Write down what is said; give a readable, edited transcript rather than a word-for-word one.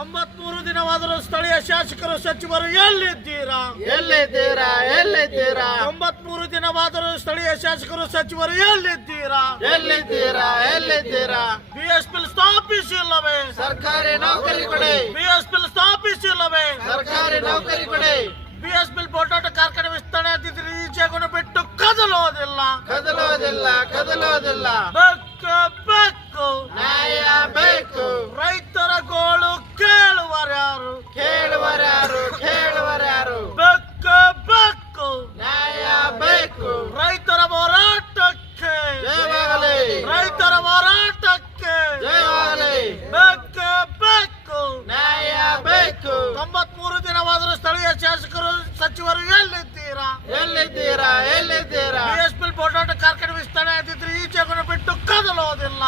93 ದಿನವಾದರೂ ಸ್ಥಳೀಯ ಶಾಸಕರು ಸಚಿವರು ಎಲ್ಲಿದ್ದೀರಾ? 93 ದಿನವಾದರೂ ಸ್ಥಳೀಯ ಶಾಸಕರು ಸಚಿವರು ಎಲ್ಲಿದ್ದೀರಾ? ಬಿಎಸ್ಪಿ ಸ್ಥಾಪಿಸಿಲ್ಲವೇ? ಸರ್ಕಾರಿ ನೌಕರಿ ಕೊಡಿ. ಬಿಎಸ್ಪಿ ಸ್ಥಾಪಿಸಿಲ್ಲವೇ? ಸರ್ಕಾರಿ ನೌಕರಿ ಕೊಡಿ. ಬಿಎಸ್ಪಿ ಬೋಟಾಟ ಕಾರ್ಖಾನೆ ವಿಸ್ತರಣೆ ಆದಿದ್ರೆ ಈಚೆಗೂ ಬಿಟ್ಟು ಕದಲೋದಿಲ್ಲ. ಬೇಕು ನ್ಯಾಯ ಬೇಕು. ರೈತರ ಗೋಳು ಕೇಳುವರ್ಯಾರು? ಬೇಕು ನ್ಯಾಯ ಬೇಕು. ರೈತರ ಹೋರಾಟಕ್ಕೆ ಜಯವಾಗಲಿ. ರೈತರ ಹೋರಾಟಕ್ಕೆ ಜಯವಾಗಲಿ. ಬೇಕು ನ್ಯಾಯ ಬೇಕು. 93 ದಿನವಾದರೂ ಸ್ಥಳೀಯ ಶಾಸಕರು ಸಚಿವರು ಎಲ್ಲಿದ್ದೀರಾ? ಬಿಎಸ್ಪಿ ಬೋಟಾಟ ಕಾರ್ಖಾನೆ ವಿಸ್ತರಣೆ ಆದಿದ್ರೆ ಈಚೆಗೂ ಬಿಟ್ಟು ಕದಲೋದಿಲ್ಲ.